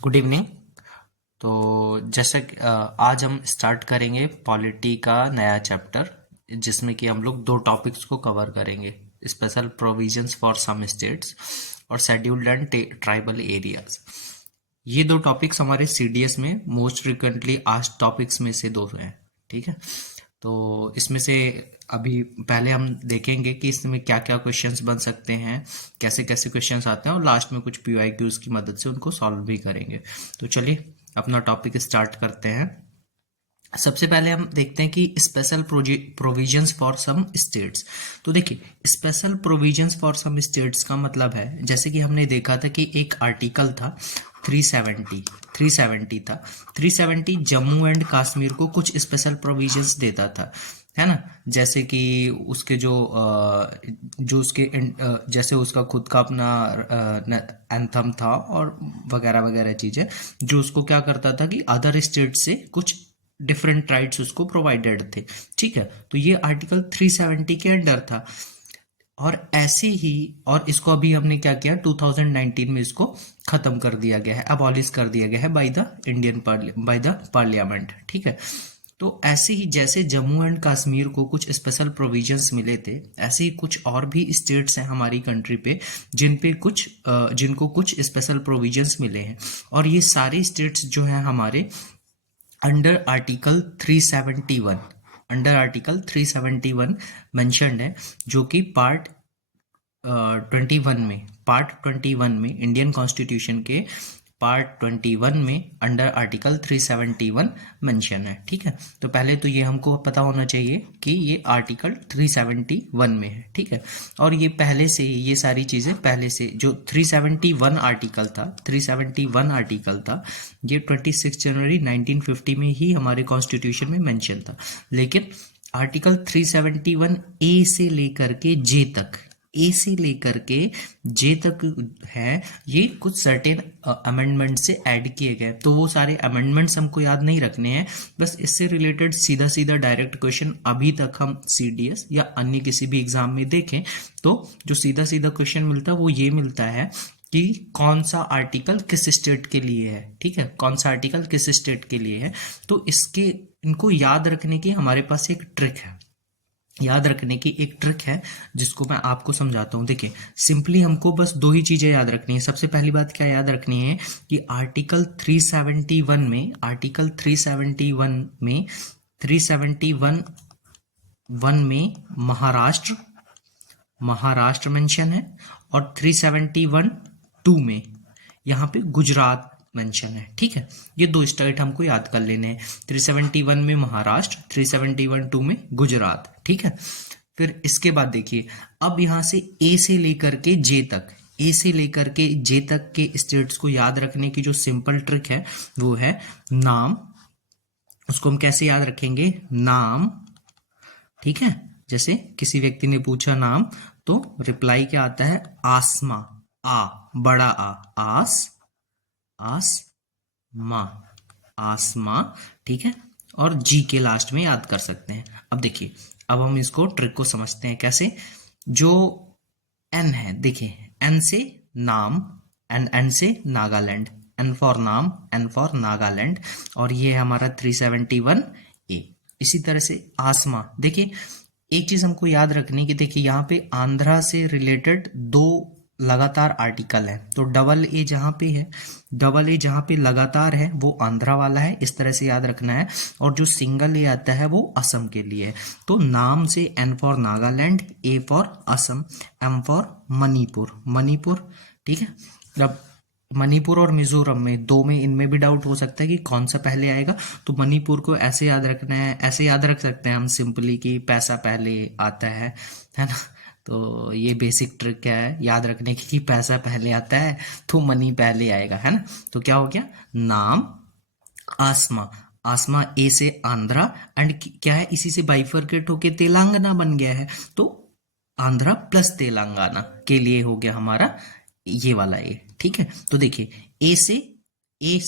Good evening. तो जैसा कि आज हम स्टार्ट करेंगे पॉलिटी का नया चैप्टर, जिसमें कि हम लोग दो टॉपिक्स को कवर करेंगे। Special provisions for some states और शेड्यूल्ड एंड ट्राइबल एरियाज। ये दो टॉपिक्स हमारे सीडीएस में मोस्ट फ्रिक्वेंटली आस्क्ड टॉपिक्स में से दो हैं। ठीक है, तो इसमें से अभी पहले हम देखेंगे कि इसमें क्या क्या क्वेश्चंस बन सकते हैं, कैसे कैसे क्वेश्चंस आते हैं, और लास्ट में कुछ पीवाईक्यूज की मदद से उनको सॉल्व भी करेंगे। तो चलिए अपना टॉपिक स्टार्ट करते हैं। सबसे पहले हम देखते हैं कि special provisions for some states. तो देखिए, special provisions for some states का मतलब है, जैसे कि हमने देखा था कि एक आर्टिकल था 370 था। 370 जम्मू एंड कश्मीर को कुछ स्पेशल प्रोविजंस देता था, है ना। जैसे कि उसके जो उसके जैसे उसका खुद का अपना एंथम था और वगैरह वगैरह चीजें, जो उसको क्या करता था कि अदर स्टेट से कुछ डिफरेंट राइट्स उसको प्रोवाइडेड थे। ठीक है, तो ये आर्टिकल 370 के अंडर था। और ऐसे ही, और इसको अभी हमने क्या किया, 2019 में इसको खत्म कर दिया गया है, अबॉलिश कर दिया गया है बाय द पार्लियामेंट। ठीक है, तो ऐसे ही जैसे जम्मू एंड कश्मीर को कुछ स्पेशल प्रोविजंस मिले थे, ऐसे ही कुछ और भी स्टेट्स हैं हमारी कंट्री पे जिनको कुछ स्पेशल प्रोविजंस मिले हैं। और ये सारी स्टेट्स जो हैं हमारे अंडर आर्टिकल 371 मेंशन्ड है, जो कि पार्ट 21 में इंडियन कॉन्स्टिट्यूशन के पार्ट 21 में अंडर आर्टिकल 371 मेंशन है। ठीक है, तो पहले तो ये हमको पता होना चाहिए कि ये आर्टिकल 371 में है। ठीक है, और ये पहले से ये सारी चीजें पहले से जो 371 आर्टिकल था, ये 26 जनवरी 1950 में ही हमारे कॉन्स्टिट्यूशन में मेंशन था। लेकिन आर्टिकल 371 ए से लेकर के जे तक, ए से लेकर के जे तक है, ये कुछ सर्टेन अमेंडमेंट से ऐड किए गए। तो वो सारे अमेंडमेंट्स हमको याद नहीं रखने हैं, बस इससे रिलेटेड सीधा सीधा डायरेक्ट क्वेश्चन अभी तक हम सीडीएस या अन्य किसी भी एग्जाम में देखें तो जो सीधा सीधा क्वेश्चन मिलता है वो ये मिलता है कि कौन सा आर्टिकल किस स्टेट के लिए है। ठीक है, कौन सा आर्टिकल किस स्टेट के लिए है। तो इनको याद रखने की हमारे पास एक ट्रिक है, जिसको मैं आपको समझाता हूं। देखिए, सिंपली हमको बस दो ही चीजें याद रखनी है। सबसे पहली बात क्या याद रखनी है कि आर्टिकल 371 में महाराष्ट्र मेंशन है, और 371(2) में यहाँ पे गुजरात मेंशन है। ठीक है, ये दो स्टेट हमको याद कर लेने हैं, 371 में महाराष्ट्र, 371(2) में गुजरात। ठीक है, फिर इसके बाद देखिए, अब यहाँ से ए से लेकर के जे तक के स्टेट्स को याद रखने की जो सिंपल ट्रिक है वो है नाम। उसको हम कैसे याद रखेंगे, नाम। ठीक है, जैसे किसी व्यक्ति ने पूछा नाम, तो रिप्लाई क्या आता है, आसमा, आ बड़ा आसमा, आसमा। ठीक है, और जी के लास्ट में याद कर सकते हैं। अब देखिए, अब हम इसको ट्रिक को समझते हैं कैसे। जो एन है, देखिए एन से नाम, एन से नागालैंड, एन फॉर नाम, एन फॉर नागालैंड, और ये है हमारा 371 ए। इसी तरह से आसमा, देखिए एक चीज हमको याद रखनी कि देखिए यहाँ पे आंध्रा से रिलेटेड दो लगातार आर्टिकल है, तो डबल ए जहाँ पे लगातार है वो आंध्रा वाला है, इस तरह से याद रखना है। और जो सिंगल ए आता है वो असम के लिए है। तो नाम से N for Nagaland, A for Assam, M for Manipur. ठीक है, अब मणिपुर और मिजोरम में, दो में, इनमें भी डाउट हो सकता है कि कौन सा पहले आएगा। तो मणिपुर को ऐसे याद रखना है, ऐसे याद रख सकते हैं हम सिंपली कि पैसा पहले आता है ना। तो ये बेसिक ट्रिक क्या है याद रखने की कि पैसा पहले आता है तो मनी पहले आएगा, है ना। तो क्या हो गया, नाम, आसमा ए से आंध्रा, एंड क्या है, इसी से बाइफरकेट होके तेलंगाना बन गया है, तो आंध्रा प्लस तेलंगाना के लिए हो गया हमारा ये वाला ए। ठीक है, तो देखिए ए से ए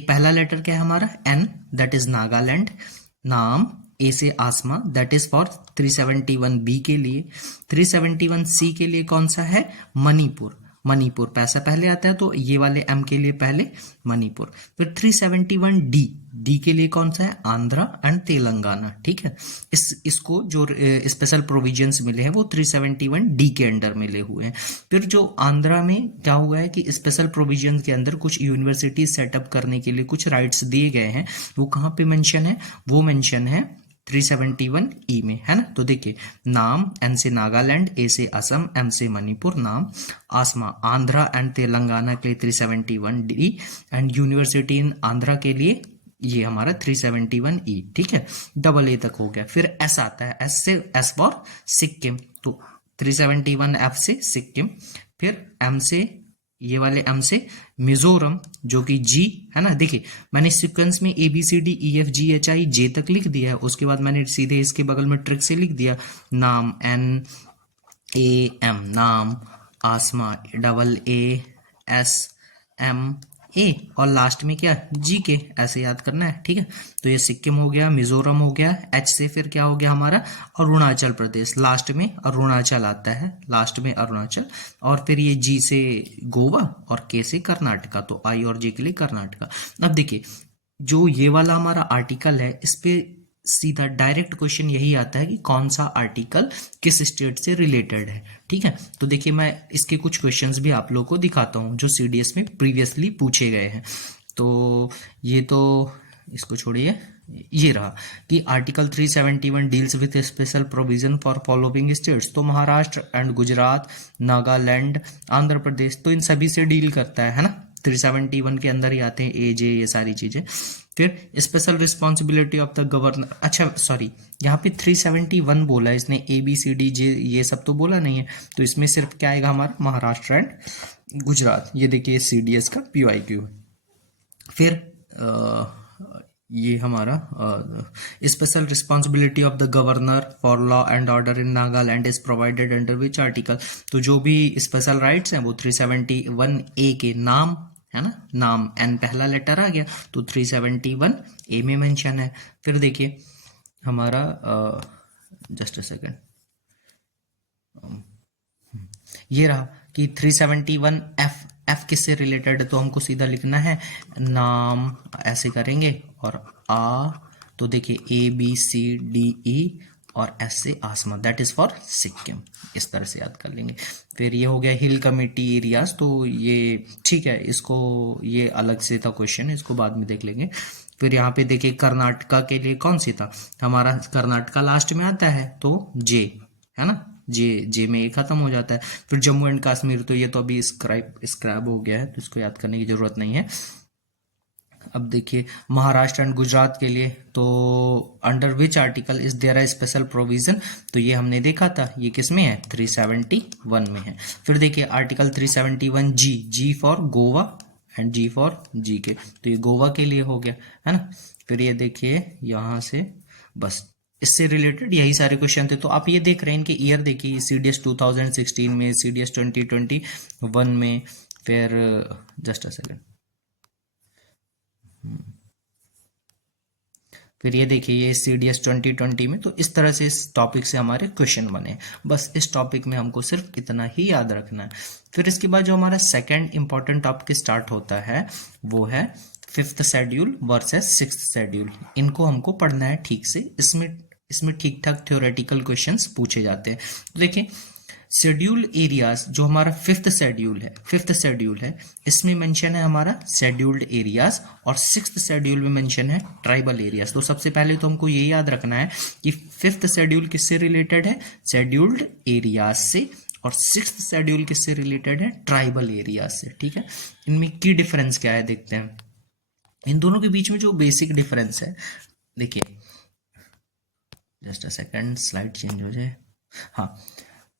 पहला लेटर क्या है हमारा, एन, दैट इज नागालैंड। नाम, ए से आसमा, दैट इज फॉर 371 बी के लिए। 371 सी के लिए कौन सा है, मणिपुर। मणिपुर, पैसा पहले आता है तो ये वाले एम के लिए पहले मणिपुर। फिर 371 डी, डी के लिए कौन सा है, आंध्रा एंड तेलंगाना, ठीक है। इसको जो स्पेशल प्रोविजंस मिले हैं वो 371 डी के अंडर मिले हुए हैं। फिर जो आंध्रा में क्या हुआ है कि स्पेशल प्रोविजंस के अंदर कुछ यूनिवर्सिटी सेटअप करने के लिए कुछ राइट्स दिए गए हैं, वो कहाँ पे मेंशन है, वो मेंशन है 371 ई में, है ना। तो देखिए, नाम एन से नागालैंड, ए से असम, एम से मणिपुर, नाम आसमा आंध्रा एंड तेलंगाना के लिए 371 डी, एंड यूनिवर्सिटी इन आंध्रा के लिए ये हमारा 371 ई, ठीक है। डबल ए तक हो गया। फिर एस आता है, एस से एस फॉर सिक्किम, तो 371 एफ से सिक्किम। फिर एम से, ये वाले एम से मिजोरम, जो कि जी है ना। देखिए, मैंने सीक्वेंस में A B C D E F G H I J तक लिख दिया है, उसके बाद मैंने सीधे इसके बगल में ट्रिक से लिख दिया, नाम एन ए एम, नाम Asma double A S M A, और लास्ट में क्या, जी के, ऐसे याद करना है, ठीक है। तो ये सिक्किम हो गया, मिजोरम हो गया, एच से फिर क्या हो गया हमारा अरुणाचल प्रदेश, लास्ट में अरुणाचल आता है, लास्ट में अरुणाचल, और फिर ये जी से गोवा और के से कर्नाटका, तो आई और जे के लिए कर्नाटका। अब देखिए, जो ये वाला हमारा आर्टिकल है, इस पे सीधा डायरेक्ट क्वेश्चन यही आता है कि कौन सा आर्टिकल किस स्टेट से रिलेटेड है, ठीक है। तो देखिए, मैं इसके कुछ क्वेश्चंस भी आप लोगों को दिखाता हूं जो सीडीएस में प्रीवियसली पूछे गए हैं। तो ये तो इसको छोड़िए, ये रहा कि article 371 deals with special provision for following states, तो महाराष्ट्र एंड गुजरात, नागालैंड, आंध्र प्रदेश, तो इन सभी से डील करता है ना। 371 के अंदर ही आते हैं ए जे, ये सारी चीजें। फिर special responsibility of the governor, अच्छा सॉरी, यहाँ पे 371 बोला है इसने, ए बी सी डी जे ये सब तो बोला नहीं है, तो इसमें सिर्फ क्या आएगा हमारा महाराष्ट्र एंड गुजरात। ये देखिए सीडीएस का PYQ है। फिर ये हमारा special responsibility of the governor for law and order in Nagaland is provided under which article, तो जो भी स्पेशल राइट्स हैं वो 371 ए के, नाम है ना, नाम एन पहला लेटर आ गया तो 371 ए में मेंशन है। फिर देखिए हमारा जस्ट अ सेकेंड, ये रहा कि 371 एफ, एफ किससे रिलेटेड है, तो हमको सीधा लिखना है नाम, ऐसे करेंगे, और आ, तो देखिए ए बी सी डी ई, और एस से आसमा, दैट इज फॉर सिक्किम, इस तरह से याद कर लेंगे। फिर ये हो गया हिल कमेटी एरियाज, तो ये ठीक है, इसको ये अलग से था क्वेश्चन, इसको बाद में देख लेंगे। फिर यहाँ पे देखिए कर्नाटका के लिए कौन सी था, हमारा कर्नाटका लास्ट में आता है तो जे, है ना, जे में ये खत्म हो जाता है। फिर जम्मू एंड कश्मीर, तो ये तो अभी स्क्रैप हो गया है, तो इसको याद करने की जरूरत नहीं है। अब देखिए महाराष्ट्र एंड गुजरात के लिए, तो under which article is there a special provision, तो ये हमने देखा था, ये किस में है 371 में है। फिर देखिए article 371 G, G for Goa and G for G के, तो ये गोवा के लिए हो गया, है ना। फिर ये देखिए यहाँ से बस इससे रिलेटेड यही सारे क्वेश्चन थे। तो आप ये देख रहे हैं इनके ईयर देखिए, सीडीएस 2016 में, सीडीएस 2021 में, फिर जस्ट अ सेकेंड, फिर ये देखिए ये सीडीएस 2020 में। तो इस तरह से इस टॉपिक से हमारे क्वेश्चन बने, बस इस टॉपिक में हमको सिर्फ इतना ही याद रखना है। फिर इसके बाद जो हमारा सेकंड इंपॉर्टेंट टॉपिक स्टार्ट होता है वो है 5th schedule versus 6th schedule. इनको हमको पढ़ना है ठीक से, इसमें ठीक ठाक थ्योरेटिकल क्वेश्चंस पूछे जाते हैं। तो देखिए शेड्यूल एरियाज, जो हमारा 5th शेड्यूल है, इसमें मेंशन है हमारा शेड्यूल्ड एरियाज, और 6th शेड्यूल में मेंशन है ट्राइबल एरियाज। तो सबसे पहले तो हमको ये याद रखना है कि 5th शेड्यूल किससे रिलेटेड है, शेड्यूल्ड एरियाज से, और 6th शेड्यूल किससे रिलेटेड है, ट्राइबल एरियाज से, ठीक है। इनमें की डिफरेंस क्या है देखते हैं, इन दोनों के बीच में जो बेसिक डिफरेंस है, देखिए just a second, slide change हो जाए, हाँ।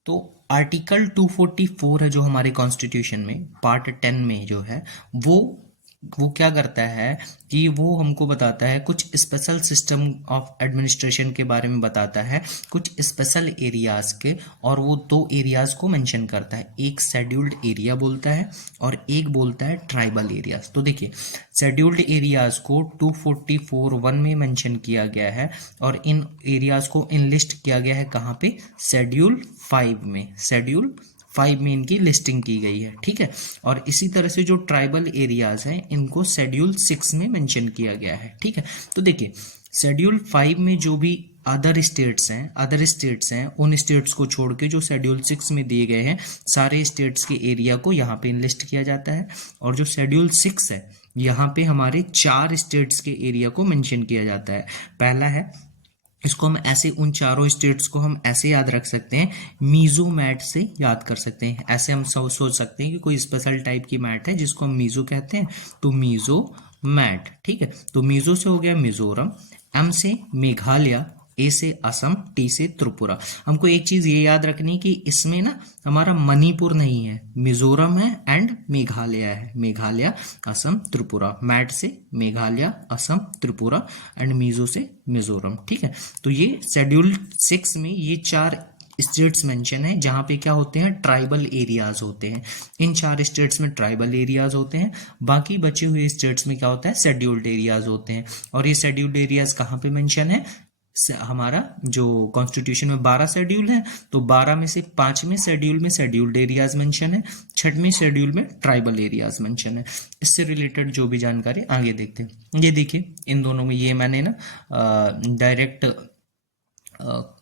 तो आर्टिकल 244 है जो हमारे कॉन्स्टिट्यूशन में पार्ट 10 में जो है, वो क्या करता है कि वो हमको बताता है कुछ स्पेशल सिस्टम ऑफ एडमिनिस्ट्रेशन के बारे में बताता है, कुछ स्पेशल एरियाज के, और वो 2 एरियाज को मेंशन करता है, एक शेड्यूल्ड एरिया बोलता है और एक बोलता है ट्राइबल एरियाज। तो देखिए शेड्यूल्ड एरियाज को 244(1) में मेंशन किया गया है, और इन एरियाज को इनलिस्ट किया गया है कहाँ पे, शेड्यूल 5 में, शेड्यूल 5 में इनकी लिस्टिंग की गई है, ठीक है। और इसी तरह से जो ट्राइबल एरियाज हैं इनको शेड्यूल 6 में मेंशन किया गया है, ठीक है। तो देखिए शेड्यूल 5 में जो भी अदर स्टेट्स हैं उन स्टेट्स को छोड़ के जो शेड्यूल 6 में दिए गए हैं सारे स्टेट्स के एरिया को यहाँ पे इनलिस्ट किया जाता है। और जो शेड्यूल 6 है यहाँ पे हमारे 4 स्टेट्स के एरिया को मेंशन किया जाता है। पहला है, इसको हम ऐसे, उन चारों स्टेट्स को हम ऐसे याद रख सकते हैं, मीजो मैट से याद कर सकते हैं। ऐसे हम सोच सकते हैं कि कोई स्पेशल टाइप की मैट है जिसको हम मीजो कहते हैं, तो मीजो मैट, ठीक है। तो मीजो से हो गया मिजोरम, एम से मेघालय, ए से असम, टी से त्रिपुरा। हमको एक चीज ये याद रखनी कि इसमें ना हमारा मणिपुर नहीं है, मिजोरम है एंड मेघालय है, मेघालय असम त्रिपुरा, मैट से मेघालय असम त्रिपुरा एंड मीजो से मिजोरम, ठीक है। तो ये शेड्यूल 6 में ये 4 स्टेट्स मेंशन है जहां पे क्या होते हैं, ट्राइबल एरियाज होते हैं। इन 4 स्टेट्स में ट्राइबल एरियाज होते हैं, बाकी बचे हुए स्टेट्स में क्या होता है, शेड्यूल्ड एरियाज होते हैं। और ये शेड्यूल्ड एरियाज कहाँ पे मेंशन है, हमारा जो कॉन्स्टिट्यूशन में 12 शेड्यूल है तो 12 में से 5वें शेड्यूल में शेड्यूल्ड एरियाज मेंशन है, 6वें शेड्यूल में ट्राइबल एरियाज मेंशन है। इससे रिलेटेड जो भी जानकारी आगे देखते हैं। ये देखिए इन दोनों में, ये मैंने ना डायरेक्ट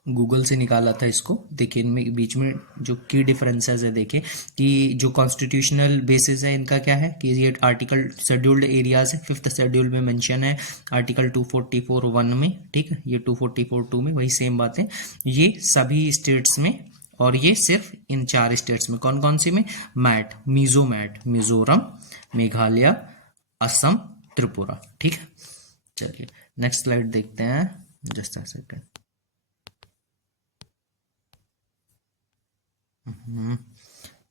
गूगल से निकाला था इसको। देखिए इनमें बीच में जो की डिफरेंसेस है, देखिए कि जो कॉन्स्टिट्यूशनल बेसिस है इनका क्या है कि ये आर्टिकल शेड्यूल्ड एरियाज है 5th शेड्यूल में मेंशन है, आर्टिकल 244(1) में, ठीक है। ये 244(2) में वही सेम बात है, ये सभी स्टेट्स में। और ये सिर्फ इन 4 स्टेट्स में, कौन कौन सी में, मैट, मीजो मैट, मिजोरम, मेघालय, असम, त्रिपुरा, ठीक है। चलिए नेक्स्ट स्लाइड देखते हैं, just a second.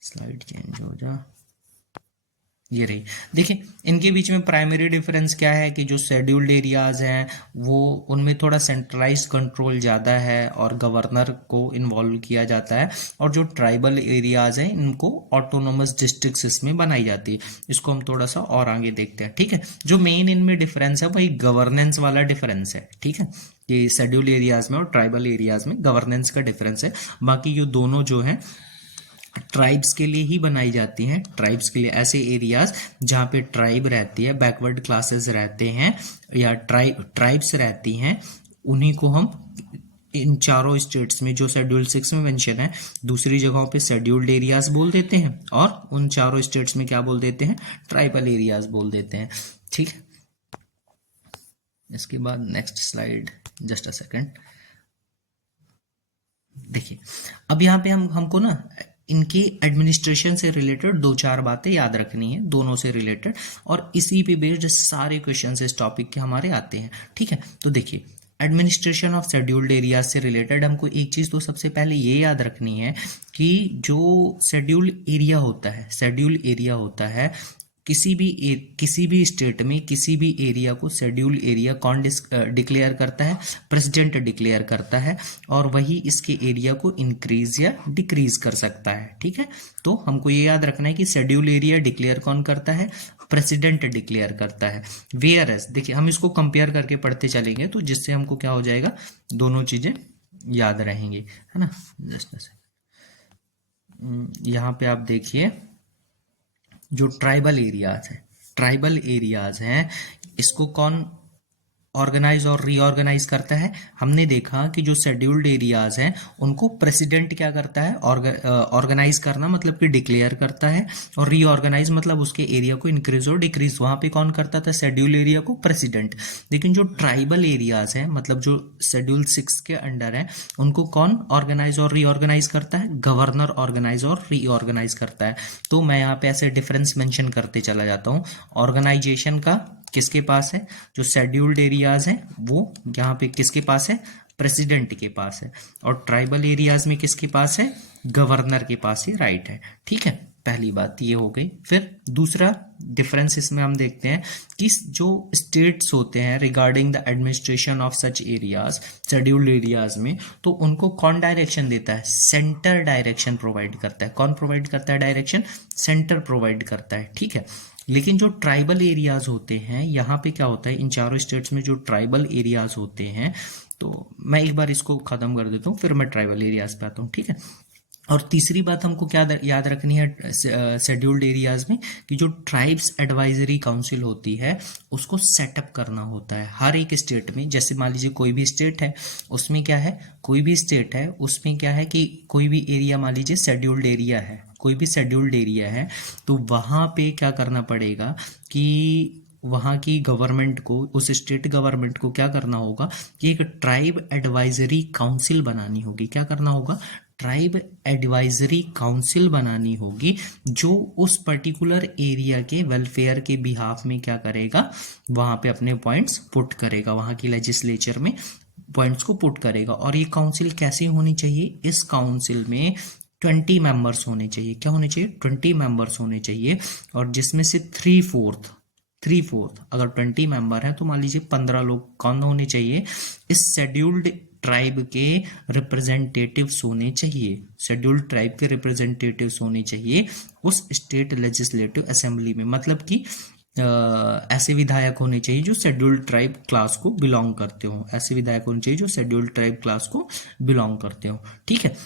Slide change हो जा, ये रही। देखिए इनके बीच में प्राइमरी डिफरेंस क्या है कि जो शेड्यूल्ड एरियाज हैं वो उनमें थोड़ा सेंट्रलाइज कंट्रोल ज़्यादा है और गवर्नर को इन्वॉल्व किया जाता है, और जो ट्राइबल एरियाज हैं इनको ऑटोनोमस डिस्ट्रिक्ट्स इसमें बनाई जाती है। इसको हम थोड़ा सा और आगे देखते हैं, ठीक है। जो मेन इनमें डिफरेंस है वही गवर्नेंस वाला डिफरेंस है, ठीक है। ये शेड्यूल्ड एरियाज में और ट्राइबल एरियाज में गवर्नेंस का डिफरेंस है। बाकी ये दोनों जो है ट्राइब्स के लिए ही बनाई जाती हैं, ट्राइब्स के लिए, ऐसे एरियाज जहाँ पे ट्राइब रहती है, बैकवर्ड क्लासेस रहते हैं या ट्राइब्स रहती हैं, उन्हीं को हम इन 4 स्टेट्स में जो शेड्यूल 6 में मेंशन है दूसरी जगहों पे शेड्यूल्ड एरियाज बोल देते हैं, और उन 4 स्टेट्स में क्या बोल देते हैं, ट्राइबल एरियाज बोल देते हैं, ठीक है। इसके बाद next slide, just a second. देखिए अब यहाँ पे हमको ना इनके एडमिनिस्ट्रेशन से रिलेटेड 2-4 बातें याद रखनी है, दोनों से रिलेटेड, और इसी पे बेस्ड सारे क्वेश्चन इस टॉपिक के हमारे आते हैं, ठीक है। तो देखिए एडमिनिस्ट्रेशन ऑफ शेड्यूल्ड एरियाज से रिलेटेड हमको एक चीज़ तो सबसे पहले ये याद रखनी है कि जो शेड्यूल एरिया होता है किसी भी स्टेट में किसी भी एरिया को शेड्यूल एरिया कौन डिक्लेयर करता है, प्रेसिडेंट डिक्लेयर करता है, और वही इसके एरिया को इंक्रीज या डिक्रीज कर सकता है, ठीक है। तो हमको ये याद रखना है कि शेड्यूल एरिया डिक्लेयर कौन करता है, प्रेसिडेंट डिक्लेयर करता है। वेयर एज, देखिए हम इसको कंपेयर करके पढ़ते चलेंगे तो जिससे हमको क्या हो जाएगा, दोनों चीजें याद रहेंगी, है ना। जस्ट यहाँ पे आप देखिए जो ट्राइबल एरियाज हैं इसको कौन ऑर्गेनाइज और रीऑर्गेनाइज करता है। हमने देखा कि जो शेड्यूल्ड एरियाज हैं उनको प्रेसिडेंट क्या करता है, ऑर्गेनाइज करना मतलब कि डिक्लेयर करता है, और रीऑर्गेनाइज मतलब उसके एरिया को इंक्रीज और डिक्रीज वहां पे कौन करता था, शेड्यूल एरिया को प्रेसिडेंट। लेकिन जो ट्राइबल एरियाज हैं मतलब जो शेड्यूल 6 के अंडर है उनको कौन ऑर्गेनाइज और रीऑर्गेनाइज करता है, गवर्नर ऑर्गेनाइज और रीऑर्गेनाइज करता है। तो मैं यहाँ पे ऐसे डिफरेंस मेंशन करते चला जाता हूँ। ऑर्गेनाइजेशन का किसके पास है, जो शेड्यूल्ड एरियाज हैं वो यहाँ पे किसके पास है, प्रेसिडेंट के पास है, और ट्राइबल एरियाज में किसके पास है, गवर्नर के पास ही राइट है, ठीक है। पहली बात ये हो गई। फिर दूसरा डिफरेंस इसमें हम देखते हैं कि जो स्टेट्स होते हैं regarding the administration of such areas, scheduled areas में, तो उनको कौन डायरेक्शन देता है, सेंटर डायरेक्शन प्रोवाइड करता है। कौन प्रोवाइड करता है डायरेक्शन, सेंटर प्रोवाइड करता है, ठीक है। लेकिन जो ट्राइबल एरियाज होते हैं यहाँ पे क्या होता है, इन चारों स्टेट्स में जो ट्राइबल एरियाज होते हैं, तो मैं एक बार इसको खत्म कर देता हूँ फिर मैं ट्राइबल एरियाज पे आता हूँ, ठीक है। और तीसरी बात हमको क्या याद रखनी है शेड्यूल्ड एरियाज में, कि जो ट्राइब्स एडवाइजरी काउंसिल होती है उसको सेटअप करना होता है हर एक स्टेट में। जैसे मान लीजिए कोई भी स्टेट है, उसमें क्या है, कोई भी स्टेट है उसमें क्या है कि कोई भी एरिया मान लीजिए शेड्यूल्ड एरिया है, कोई भी शेड्यूल्ड एरिया है, तो वहाँ पे क्या करना पड़ेगा कि वहाँ की गवर्नमेंट को, उस स्टेट गवर्नमेंट को क्या करना होगा कि एक ट्राइब एडवाइजरी काउंसिल बनानी होगी। क्या करना होगा, ट्राइब एडवाइजरी काउंसिल बनानी होगी, जो उस पर्टिकुलर एरिया के वेलफेयर के बिहाफ में क्या करेगा, वहाँ पे अपने पॉइंट्स पुट करेगा, वहाँ की लेजिस्लेचर में पॉइंट्स को पुट करेगा। और ये काउंसिल कैसी होनी चाहिए, इस काउंसिल में 20 मेंबर्स होने चाहिए। क्या होने चाहिए, 20 मेंबर्स होने चाहिए, और जिसमें से 3/4 अगर 20 मेंबर है तो मान लीजिए 15 लोग कौन होने चाहिए, इस शेड्यूल्ड ट्राइब के रिप्रेजेंटेटिव्स होने चाहिए, शेड्यूल्ड ट्राइब के रिप्रेजेंटेटिव्स होने चाहिए उस स्टेट लेजिस्लेटिव असेंबली में। मतलब कि ऐसे विधायक होने चाहिए जो शेड्यूल्ड ट्राइब क्लास को बिलोंग करते हो, ऐसे विधायक होने चाहिए जो शेड्यूल्ड ट्राइब क्लास को बिलोंग करते हो, ठीक है।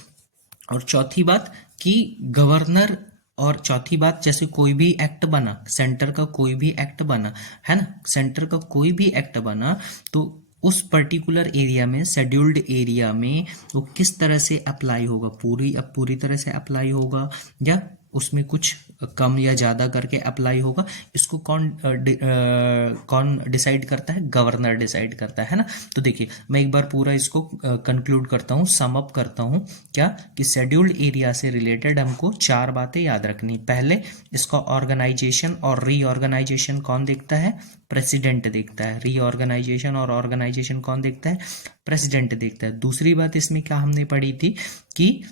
और चौथी बात कि गवर्नर, और चौथी बात जैसे कोई भी एक्ट बना, सेंटर का कोई भी एक्ट बना है ना, सेंटर का कोई भी एक्ट बना तो उस पर्टिकुलर एरिया में, शेड्यूल्ड एरिया में वो किस तरह से अप्लाई होगा, पूरी तरह से अप्लाई होगा या उसमें कुछ कम या ज़्यादा करके अप्लाई होगा, इसको कौन डिसाइड करता है, गवर्नर डिसाइड करता है ना। तो देखिए मैं एक बार पूरा इसको कंक्लूड करता हूँ, सम अप करता हूँ, क्या कि शेड्यूल्ड एरिया से रिलेटेड हमको 4 बातें याद रखनी। पहले, इसका ऑर्गेनाइजेशन और रीऑर्गेनाइजेशन कौन देखता है, प्रेसिडेंट देखता है। रीऑर्गेनाइजेशन और ऑर्गेनाइजेशन कौन देखता है, प्रेसिडेंट देखता है। दूसरी बात इसमें क्या हमने पढ़ी थी कि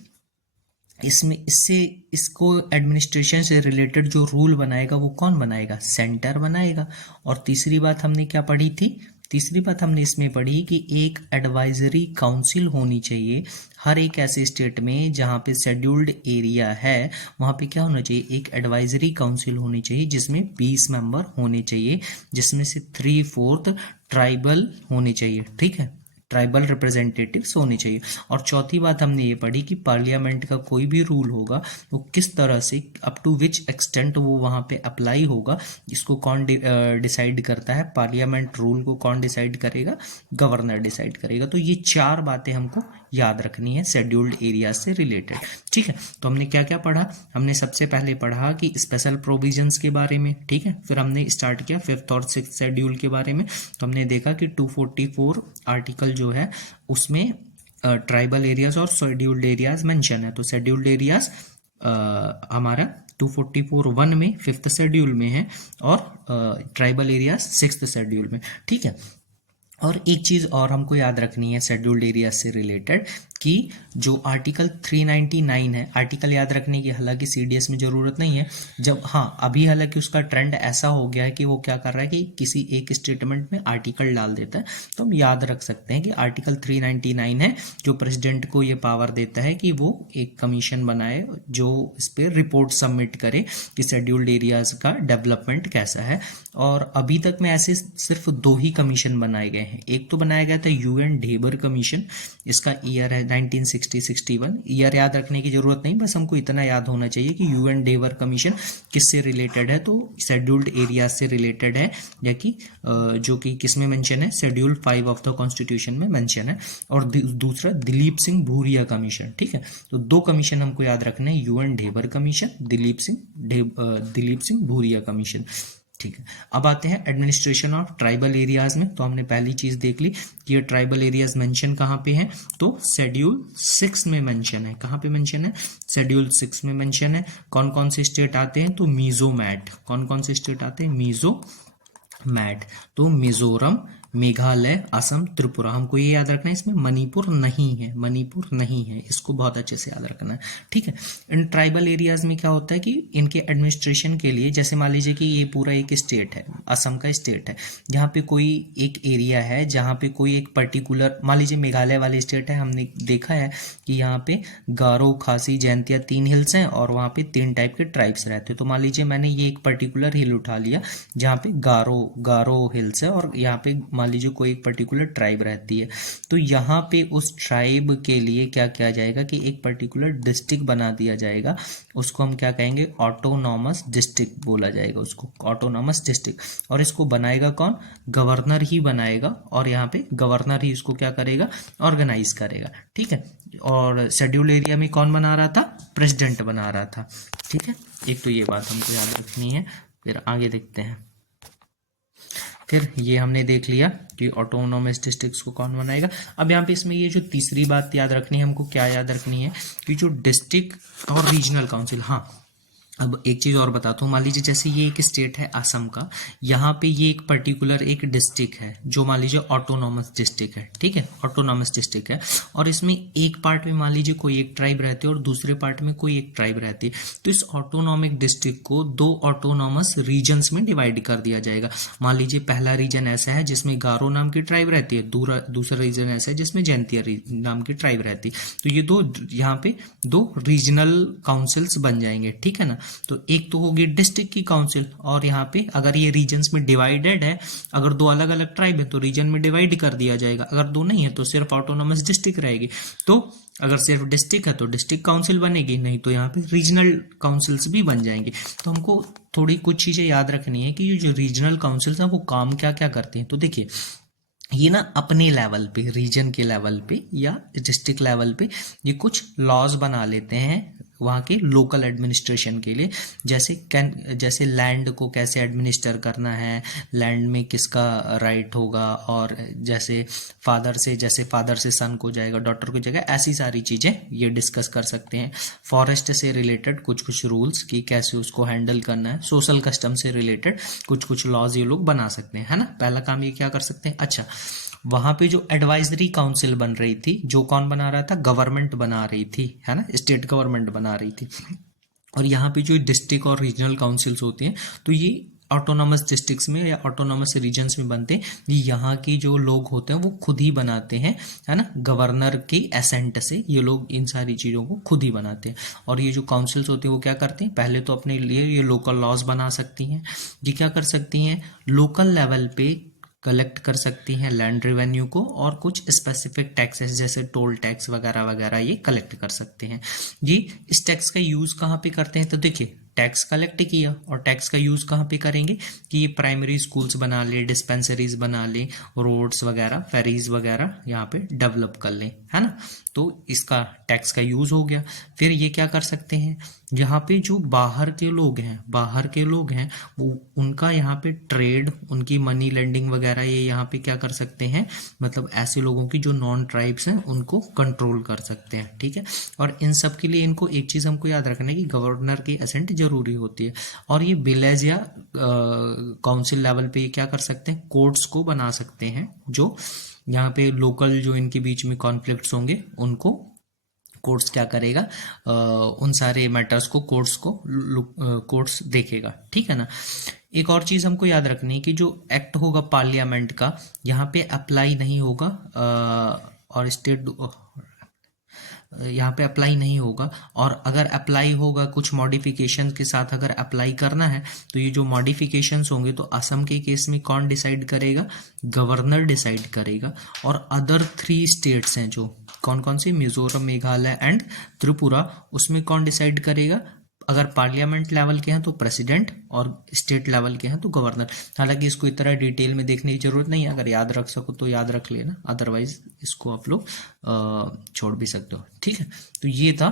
इसको एडमिनिस्ट्रेशन से रिलेटेड जो रूल बनाएगा वो कौन बनाएगा, सेंटर बनाएगा। और तीसरी बात हमने क्या पढ़ी थी, तीसरी बात हमने इसमें पढ़ी कि एक एडवाइजरी काउंसिल होनी चाहिए हर एक ऐसे स्टेट में जहाँ पे शेड्यूल्ड एरिया है, वहाँ पे क्या होना चाहिए, एक एडवाइजरी काउंसिल होनी चाहिए जिसमें 20 मेंबर होने चाहिए, जिसमें से 3/4 ट्राइबल होने चाहिए, ठीक है, ट्राइबल रिप्रेजेंटेटिव्स होने चाहिए। और चौथी बात हमने ये पढ़ी कि पार्लियामेंट का कोई भी रूल होगा वो किस तरह से, अप टू विच एक्सटेंट वो वहाँ पे अप्लाई होगा, इसको कौन डिसाइड करता है, पार्लियामेंट रूल को कौन डिसाइड करेगा, गवर्नर डिसाइड करेगा। तो ये 4 बातें हमको याद रखनी है शेड्यूल्ड एरिया से रिलेटेड, ठीक है। तो हमने क्या क्या पढ़ा, हमने सबसे पहले पढ़ा कि स्पेशल प्रोविजंस के बारे में, ठीक है। फिर हमने स्टार्ट किया 5th और 6th शेड्यूल के बारे में। तो हमने देखा कि 244 आर्टिकल जो है उसमें ट्राइबल एरियाज और शेड्यूल्ड एरियाज मेंशन है। तो शेड्यूल्ड एरियाज हमारा 244(1) में 5th शेड्यूल में है, और ट्राइबल एरियाज 6th शेड्यूल में, ठीक है। और एक चीज़ और हमको याद रखनी है शेड्यूल्ड एरिया से रिलेटेड कि जो आर्टिकल 399 है, आर्टिकल याद रखने की हालांकि सीडीएस में ज़रूरत नहीं है, जब हाँ अभी हालांकि उसका ट्रेंड ऐसा हो गया है कि वो क्या कर रहा है कि किसी एक स्टेटमेंट में आर्टिकल डाल देता है, तो हम याद रख सकते हैं कि आर्टिकल 399 है जो प्रेसिडेंट को ये पावर देता है कि वो एक कमीशन बनाए जो इस पर रिपोर्ट सबमिट करे कि शेड्यूल्ड एरियाज का डेवलपमेंट कैसा है। और अभी तक में ऐसे सिर्फ 2 ही कमीशन बनाए गए हैं। एक तो बनाया गया था यूएन ढेबर कमीशन, इसका ईयर है 1960-61। ईयर याद रखने की जरूरत नहीं, बस हमको इतना याद होना चाहिए कि यूएन ढेबर कमीशन किससे रिलेटेड है, तो शेड्यूल्ड एरिया से रिलेटेड है, या कि जो कि किस में मेंशन है, शेड्यूल 5 ऑफ द कॉन्स्टिट्यूशन में मेंशन है। और दूसरा दिलीप सिंह भूरिया कमीशन, ठीक है। तो 2 कमीशन हमको याद रखने हैं, UN Dhebar commission, Dilip Singh Bhuria commission, ठीक है। अब आते हैं एडमिनिस्ट्रेशन ऑफ ट्राइबल एरियाज में। तो हमने पहली चीज देख ली कि ये ट्राइबल एरियाज मेंशन कहाँ पे हैं, तो शेड्यूल 6 में मेंशन है। कहाँ पे मेंशन है, शेड्यूल 6 में मेंशन है। कौन कौन से स्टेट आते हैं, तो मीजोमैट, कौन कौन से स्टेट आते हैं, मीजोमैट, तो मिजोरम, मेघालय, असम, त्रिपुरा। हमको ये याद रखना है, इसमें मणिपुर नहीं है, मणिपुर नहीं है, इसको बहुत अच्छे से याद रखना है, ठीक है। इन ट्राइबल एरियाज में क्या होता है कि इनके एडमिनिस्ट्रेशन के लिए, जैसे मान लीजिए कि ये पूरा एक स्टेट है, असम का स्टेट है, जहाँ पे कोई एक एरिया है, जहाँ पे कोई एक पर्टिकुलर, मान लीजिए मेघालय वाले स्टेट है, हमने देखा है कि यहाँ पे गारो, खासी, जयंतिया 3 हिल्स हैं और वहाँ पे 3 टाइप के ट्राइब्स रहते हैं। तो मान लीजिए मैंने ये एक पर्टिकुलर हिल उठा लिया जहाँ पे गारो हिल्स है, और यहाँ पे मान लीजिए कोई एक पर्टिकुलर ट्राइब रहती है, तो यहाँ पे उस ट्राइब के लिए क्या किया जाएगा कि एक पर्टिकुलर डिस्ट्रिक्ट बना दिया जाएगा, उसको हम क्या कहेंगे, ऑटोनॉमस डिस्ट्रिक्ट बोला जाएगा उसको, ऑटोनॉमस डिस्ट्रिक्ट। और इसको बनाएगा कौन, गवर्नर ही बनाएगा, और यहाँ पे गवर्नर ही इसको क्या करेगा, ऑर्गेनाइज करेगा, ठीक है। और शेड्यूल एरिया में कौन बना रहा था, प्रेसिडेंट बना रहा था, ठीक है। एक तो ये बात हमको याद रखनी है। फिर आगे देखते हैं। फिर ये हमने देख लिया कि ऑटोनोमस डिस्ट्रिक्ट्स को कौन बनाएगा। अब यहाँ पे इसमें ये जो तीसरी बात याद रखनी है हमको, क्या याद रखनी है कि जो डिस्ट्रिक्ट और रीजनल काउंसिल, हाँ अब एक चीज़ और बताता हूँ। मान लीजिए जैसे ये एक स्टेट है असम का, यहाँ पे ये एक पर्टिकुलर एक डिस्ट्रिक्ट है जो मान लीजिए ऑटोनॉमस डिस्ट्रिक्ट है, ठीक है, ऑटोनॉमस डिस्ट्रिक्ट है। और इसमें एक पार्ट में मान लीजिए कोई एक ट्राइब रहती है और दूसरे पार्ट में कोई एक ट्राइब रहती है, तो इस ऑटोनॉमिक डिस्ट्रिक्ट को दो ऑटोनॉमस रीजन्स में डिवाइड कर दिया जाएगा। मान लीजिए पहला रीजन ऐसा है जिसमें गारो नाम की ट्राइब रहती है, दूसरा रीजन ऐसा है जिसमें जैंतिया नाम की ट्राइब रहती है। तो ये दो यहाँ पे दो रीजनल काउंसिल्स बन जाएंगे, ठीक है ना। तो एक तो होगी डिस्ट्रिक्ट की काउंसिल, और यहाँ पे अगर ये रीजन्स में डिवाइडेड है, अगर दो अलग अलग ट्राइब है तो रीजन में डिवाइड कर दिया जाएगा, अगर दो नहीं है तो सिर्फ ऑटोनॉमस डिस्ट्रिक्ट रहेगी। तो अगर सिर्फ डिस्ट्रिक्ट है तो डिस्ट्रिक्ट काउंसिल बनेगी, नहीं तो यहाँ पे रीजनल काउंसिल्स भी बन जाएंगे। तो हमको थोड़ी कुछ चीजें याद रखनी है कि ये जो रीजनल काउंसिल्स हैं वो काम क्या क्या करते हैं। तो देखिए ये ना अपने लेवल पे, रीजन के लेवल पे या डिस्ट्रिक्ट लेवल पे ये कुछ लॉज बना लेते हैं वहाँ के लोकल एडमिनिस्ट्रेशन के लिए, जैसे लैंड को कैसे एडमिनिस्टर करना है, लैंड में किसका राइट होगा, और जैसे फादर से सन को जाएगा, डॉटर को जाएगा, ऐसी सारी चीज़ें ये डिस्कस कर सकते हैं। फॉरेस्ट से रिलेटेड कुछ कुछ रूल्स कि कैसे उसको हैंडल करना है, सोशल कस्टम से रिलेटेड कुछ कुछ लॉज ये लोग बना सकते हैं, है ना। पहला काम ये क्या कर सकते हैं। अच्छा, वहां पे जो एडवाइजरी काउंसिल बन रही थी, जो कौन बना रहा था, गवर्नमेंट बना रही थी, है ना, स्टेट गवर्नमेंट बना रही थी। और यहाँ पे जो डिस्ट्रिक्ट और रीजनल काउंसिल्स होती हैं, तो ये ऑटोनॉमस डिस्ट्रिक्ट्स में या ऑटोनॉमस रीजन्स में बनते हैं। ये यहाँ की जो लोग होते हैं वो खुद ही बनाते हैं, है ना, गवर्नर के एसेंट से ये लोग इन सारी चीज़ों को खुद ही बनाते हैं। और ये जो काउंसिल्स होते हैं वो क्या करते हैं, पहले तो अपने लिए ये लोकल लॉज बना सकती हैं, ये क्या कर सकती हैं, लोकल लेवल पे कलेक्ट कर सकती हैं लैंड रेवेन्यू को, और कुछ स्पेसिफिक टैक्सेस जैसे टोल टैक्स वगैरह वगैरह ये कलेक्ट कर सकते हैं। ये इस टैक्स का यूज़ कहाँ पे करते हैं, तो देखिए टैक्स कलेक्ट किया और टैक्स का यूज़ कहाँ पे करेंगे कि ये प्राइमरी स्कूल्स बना ले, डिस्पेंसरीज बना ले, रोड्स वगैरह, फेरीज वगैरह यहाँ पे डेवलप कर लें, है ना। तो इसका टैक्स का यूज़ हो गया। फिर ये क्या कर सकते हैं, यहाँ पे जो बाहर के लोग हैं वो उनका यहाँ पे ट्रेड, उनकी मनी लेंडिंग वगैरह ये यहाँ पे क्या कर सकते हैं, मतलब ऐसे लोगों की जो नॉन ट्राइब्स हैं उनको कंट्रोल कर सकते हैं, ठीक है। और इन सब के लिए इनको एक चीज़ हमको याद रखना है कि गवर्नर की एसेंट जरूरी होती है। और ये विलेज या काउंसिल लेवल पे ये क्या कर सकते हैं, कोर्ट्स को बना सकते हैं, जो यहाँ पे लोकल जो इनके बीच में कॉन्फ्लिक्ट्स होंगे उनको कोर्ट्स क्या करेगा, उन सारे मैटर्स को कोर्ट्स देखेगा, ठीक है ना। एक और चीज़ हमको याद रखनी है कि जो एक्ट होगा पार्लियामेंट का यहाँ पे अप्लाई नहीं होगा, और स्टेट यहाँ पे अप्लाई नहीं होगा। और अगर अप्लाई होगा कुछ मॉडिफिकेशन के साथ अगर अप्लाई करना है, तो ये जो मॉडिफिकेशंस होंगे तो असम के केस में कौन डिसाइड करेगा, गवर्नर डिसाइड करेगा। और अदर 3 स्टेट्स हैं जो कौन कौन सी, मिजोरम, मेघालय एंड त्रिपुरा, उसमें कौन डिसाइड करेगा, अगर पार्लियामेंट लेवल के हैं तो प्रेसिडेंट, और स्टेट लेवल के हैं तो गवर्नर। हालांकि इसको इतना डिटेल में देखने की जरूरत नहीं है, अगर याद रख सको तो याद रख लेना, अदरवाइज इसको आप लोग छोड़ भी सकते हो, ठीक है। तो ये था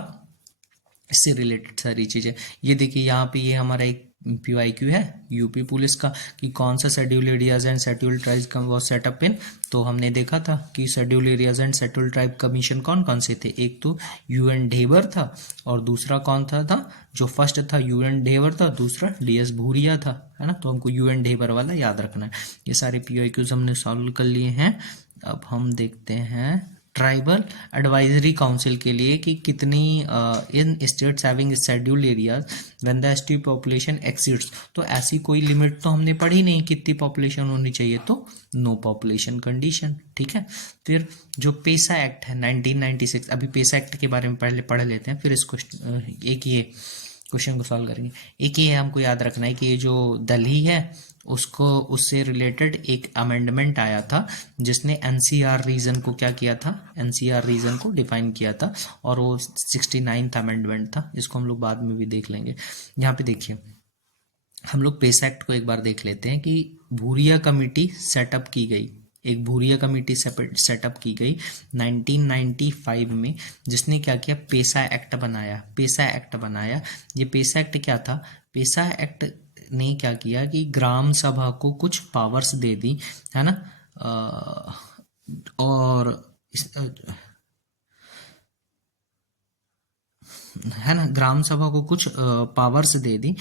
इससे रिलेटेड सारी चीज़ें। ये देखिए यहाँ पे ये हमारा एक PYQ है यूपी पुलिस का कि कौन सा schedule areas and schedule tribes का वो सेटअप इन, तो हमने देखा था कि schedule areas and schedule tribe commission कौन कौन से थे, एक तो UN ढेबर था, और दूसरा कौन था जो फर्स्ट था UN ढेबर था, दूसरा DS भूरिया था, है ना। तो हमको UN ढेबर वाला याद रखना है। ये सारे PYQs हमने सॉल्व कर लिए हैं। अब हम देखते हैं ट्राइबल एडवाइजरी काउंसिल के लिए कि कितनी इन states having scheduled areas when the ST population exceeds, तो ऐसी कोई लिमिट तो हमने पढ़ी नहीं कितनी पॉपुलेशन होनी चाहिए, तो नो पॉपुलेशन कंडीशन, ठीक है। फिर जो पेसा एक्ट है 1996, अभी पेसा एक्ट के बारे में पहले पढ़ लेते हैं, फिर इसको एक ये क्वेश्चन को सॉल्व करेंगे। एक ये हमको याद रखना है कि ये जो दिल्ली है उसको उससे रिलेटेड एक अमेंडमेंट आया था जिसने एनसीआर रीजन को क्या किया था, एनसीआर रीजन को डिफाइन किया था, और वो 69th अमेंडमेंट था। इसको हम लोग बाद में भी देख लेंगे। यहाँ पे देखिए हम लोग पेस एक्ट को एक बार देख लेते हैं कि भूरिया कमेटी सेटअप की गई, एक भूरिया कमेटी सेटअप की गई 1995 में, जिसने क्या किया, पेसा एक्ट बनाया, पेसा एक्ट बनाया। ये पेसा एक्ट क्या था, पेसा एक्ट ने क्या किया कि ग्राम सभा को कुछ पावर्स दे दी, है ना, और है ना, ग्राम सभा को कुछ पावर्स दे दी।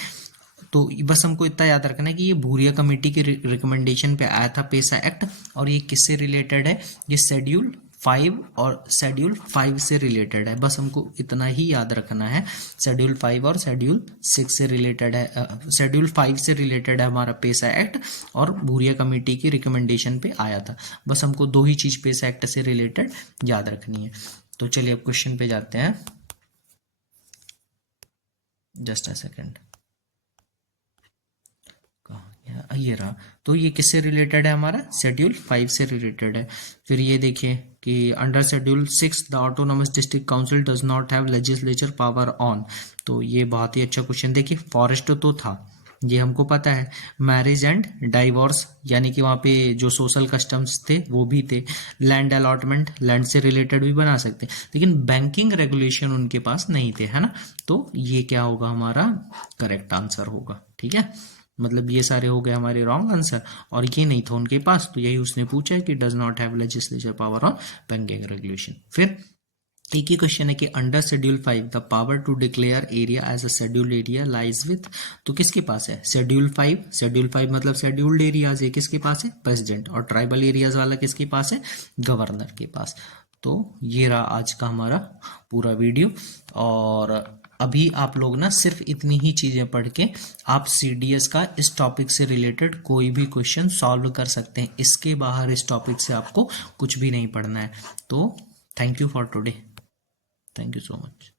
तो बस हमको इतना याद रखना है कि ये भूरिया कमेटी की रिकमेंडेशन पे आया था पेसा एक्ट, और ये किससे रिलेटेड है, ये शेड्यूल 5 और शेड्यूल 5 से रिलेटेड है। बस हमको इतना ही याद रखना है, शेड्यूल 5 और शेड्यूल 6 से रिलेटेड है, शेड्यूल 5 से रिलेटेड है हमारा पेसा एक्ट, और भूरिया कमेटी की रिकमेंडेशन पे आया था। बस हमको दो ही चीज पेसा एक्ट से रिलेटेड याद रखनी है। तो चलिए अब क्वेश्चन पे जाते हैं, जस्ट अ सेकेंड, ये रहा। तो ये किससे रिलेटेड है, हमारा शेड्यूल 5 से रिलेटेड है। फिर ये देखिए कि under schedule 6 the autonomous district council does not have legislature power on. तो ये बहुत ही अच्छा क्वेश्चन। देखिए फॉरेस्ट तो था, ये हमको पता है, मैरिज एंड डाइवोर्स यानी कि वहाँ पे जो सोशल कस्टम्स थे वो भी थे, लैंड अलॉटमेंट लैंड से रिलेटेड भी बना सकते, लेकिन बैंकिंग रेगुलेशन उनके पास नहीं थे, है ना। तो ये क्या होगा, हमारा करेक्ट आंसर होगा, ठीक है। मतलब ये सारे हो गए हमारे रॉन्ग आंसर, और ये नहीं था उनके पास, तो यही उसने पूछा है कि does not have legislature power on banking regulation. फिर एक ही क्वेश्चन है कि under schedule 5 the power to declare area as a scheduled area lies with, तो किसके पास है, शेड्यूल 5, शेड्यूल 5 मतलब शेड्यूल्ड एरियाज है, किसके पास है, प्रेसिडेंट, और ट्राइबल एरियाज वाला किसके पास है, गवर्नर के पास। तो ये रहा आज का हमारा पूरा वीडियो, और अभी आप लोग ना सिर्फ इतनी ही चीजें पढ़ के आप सीडीएस का इस टॉपिक से रिलेटेड कोई भी क्वेश्चन सॉल्व कर सकते हैं। इसके बाहर इस टॉपिक से आपको कुछ भी नहीं पढ़ना है। तो thank you for today, thank you so much.